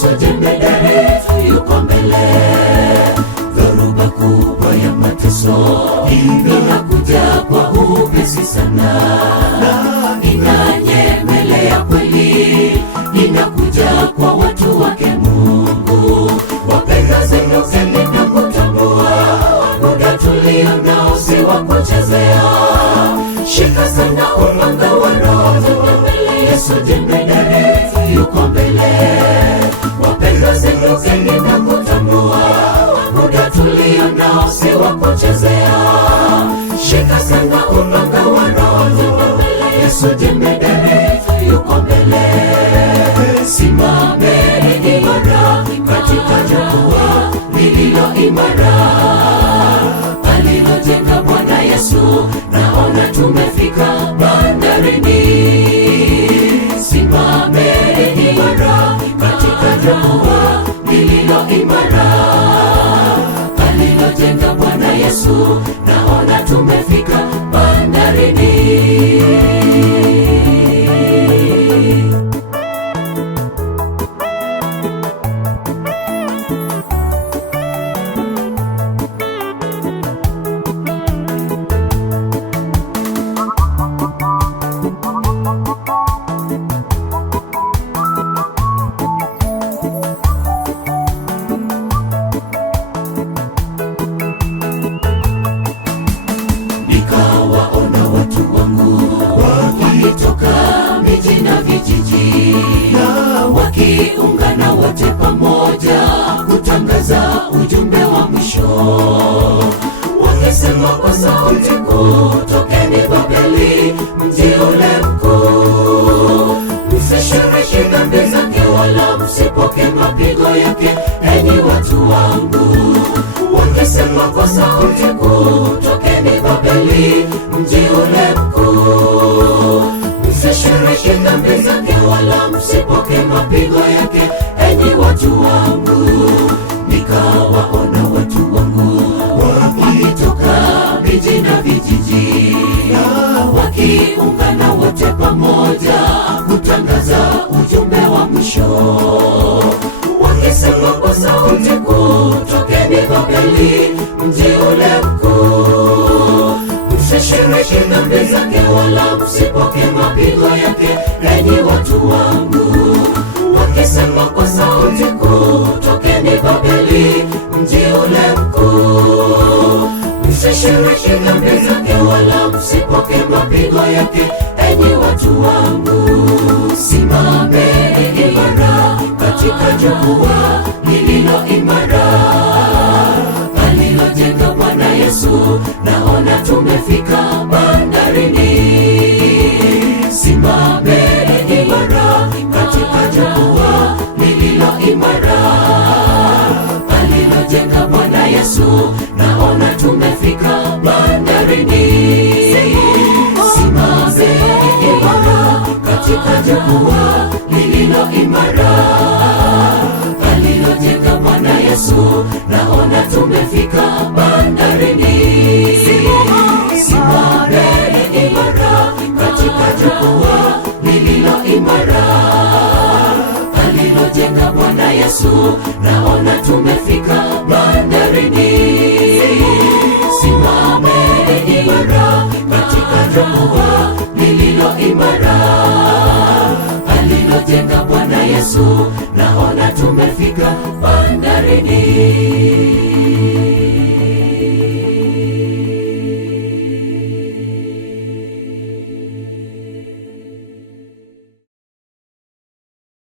Yesu jemedari yuko mbele. Dhoruba kubwa ya mateso inakuja kwa upesi sana, inanyemelea kweli, inakuja kwa watu wake Mungu. Wapenda zenu na kutambua, muda tulio nao si wa kuchezea. Shika sana upanga wa Roho, Yesu jemedari yuko mbele. Wapenda zenu na kutambua, muda tulio nao si wa kuchezea. Shika sana upanga wa Roho, Yesu jemedari yuko mbele. Simameni imara katika jukwaa lililo imara, alilojenga Bwana Yesu. Naona tumefika bandarini. Simameni imara katika jukwaa lililo imara, alilojenga Bwana Yesu. Naona tumefika bandarini. Nikawaona watu wangu wakitoka miji na vijiji, wakiungana wote pamoja kutangaza ujumbe wa mwisho, wakisema kwa sauti kuu, tokeni Babeli, mji ule mkuu. Msishiriki dhambi zake wala msipoke mapigo yake, enyi watu wangu. Wakisema kwa sauti kuu, tokeni Babeli, mji ule mkuu. Msishiriki dhambi zake wala msipoke mapigo yake, enyi watu wangu. Nikawaona watu wangu wakitoka miji na vijiji, wakiungana wote pamoja kutangaza ujumbe wa mwisho, wakisema kwa sauti kuu, tokeni Babeli, mji ule mkuu. Msishiriki dhambi zake wala msipoke mapigo yake, enyi watu wangu. Wakisema kwa sauti kuu, tokeni Babeli, mji ule mkuu. Msishiriki dhambi zake wala msipoke mapigo yake, enyi watu wangu. Simameni imara katika jukwaa lililo imara, alilojenga Bwana Yesu. Naona tumefika bandarini. Simameni imara katika jukwaa lililo imara, alilojenga Bwana Yesu. Naona tumefika bandarini. Simameni imara katika jukwaa lililo imara, alilojenga Bwana Yesu. Naona tumefika bandarini. Simameni imara katika jukwaa lililo imara, alilojenga Bwana Yesu. Naona tumefika bandarini. Simameni imara katika jukwaa lililo imara, alilojenga Bwana Yesu. Naona tumefika